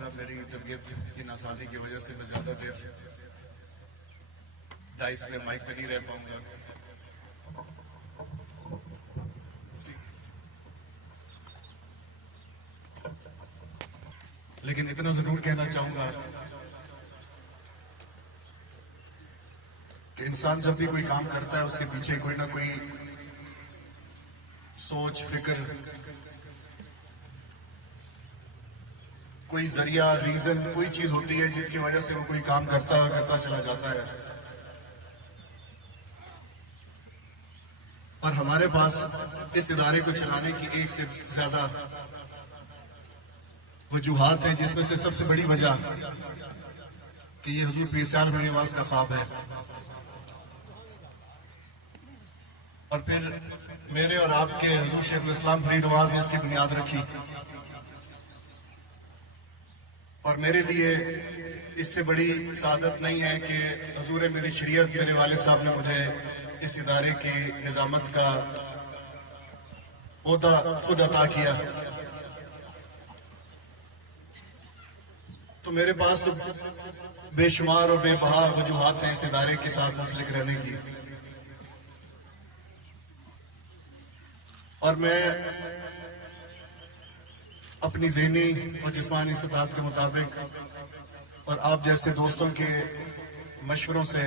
گا. میری طبیعت کی ناسازی کی وجہ سے میں زیادہ دیر ڈائس میں مائک پہ نہیں رہ پاؤں گا. لیکن اتنا ضرور کہنا چاہوں گا کہ انسان جب بھی کوئی کام کرتا ہے اس کے پیچھے کوئی نہ کوئی سوچ، فکر، کوئی ذریعہ، ریزن، کوئی چیز ہوتی ہے جس کی وجہ سے وہ کوئی کام کرتا چلا جاتا ہے. اور ہمارے پاس اس ادارے کو چلانے کی ایک سے زیادہ وجوہات ہیں، جس میں سے سب سے بڑی وجہ کہ یہ حضور پیر صاحب بڑی نواز کا خواب ہے. اور پھر میرے اور آپ کے حضور شیخ الاسلام بڑی نواز نے اس کی بنیاد رکھی. اور میرے لیے اس سے بڑی سعادت نہیں ہے کہ حضور میری شریعت، میرے والد صاحب نے مجھے اس ادارے کی نظامت کا عہدہ خود عطا کیا. تو میرے پاس تو بے شمار اور بے بہا وجوہات ہیں اس ادارے کے ساتھ منسلک رہنے کی. اور میں اپنی ذہنی اور جسمانی استطاعت کے مطابق اور آپ جیسے دوستوں کے مشوروں سے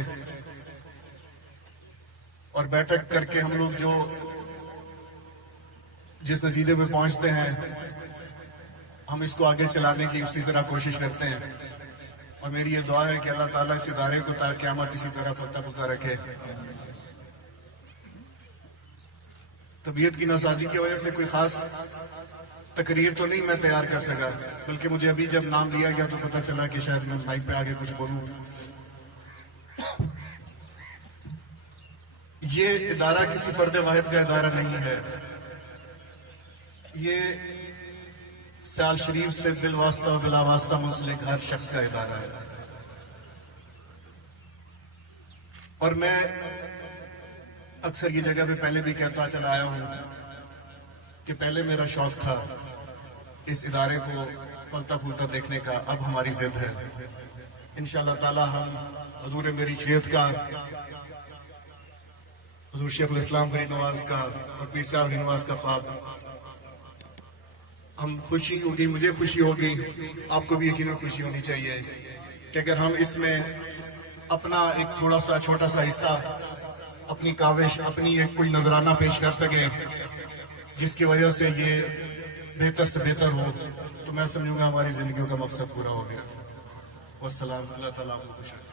اور بیٹھک کر کے ہم لوگ جو جس نتیجے پہ پہنچتے ہیں ہم اس کو آگے چلانے کی اسی طرح کوشش کرتے ہیں. اور میری یہ دعا ہے کہ اللہ تعالیٰ اس ادارے کو تا قیامت اسی طرح پھلتا پھولتا رکھے. طبیعت کی ناسازی کی وجہ سے کوئی خاص تقریر تو نہیں میں تیار کر سکا، بلکہ مجھے ابھی جب نام لیا گیا تو پتہ چلا کہ شاید میں مائک پہ آگے کچھ بولوں. یہ ادارہ کسی فرد واحد کا ادارہ نہیں ہے، یہ سیال شریف سے بالواسطہ و بلا واسطہ منسلک ہر شخص کا ادارہ ہے. اور میں اکثر یہ جگہ پہ پہلے بھی کہتا چلا آیا ہوں کہ پہلے میرا شوق تھا اس ادارے کو پلتا پھولتا دیکھنے کا، اب ہماری ضد ہے. انشاءاللہ تعالی ہم حضور میری شریعت کا، حضور شیخ الاسلام بڑی نواز کا اور پیر صاحب بڑی نواز کا خواب، ہم خوشی ہوگی، مجھے خوشی ہوگی، آپ کو بھی یقیناً خوشی ہونی چاہیے کہ اگر ہم اس میں اپنا ایک تھوڑا سا چھوٹا سا حصہ، اپنی کاوش، اپنی ایک کوئی نذرانہ پیش کر سکیں جس کی وجہ سے یہ بہتر سے بہتر ہو، تو میں سمجھوں گا ہماری زندگیوں کا مقصد پورا ہو گیا. والسلام. اللہ تعالیٰ آپ کو خوش رکھے.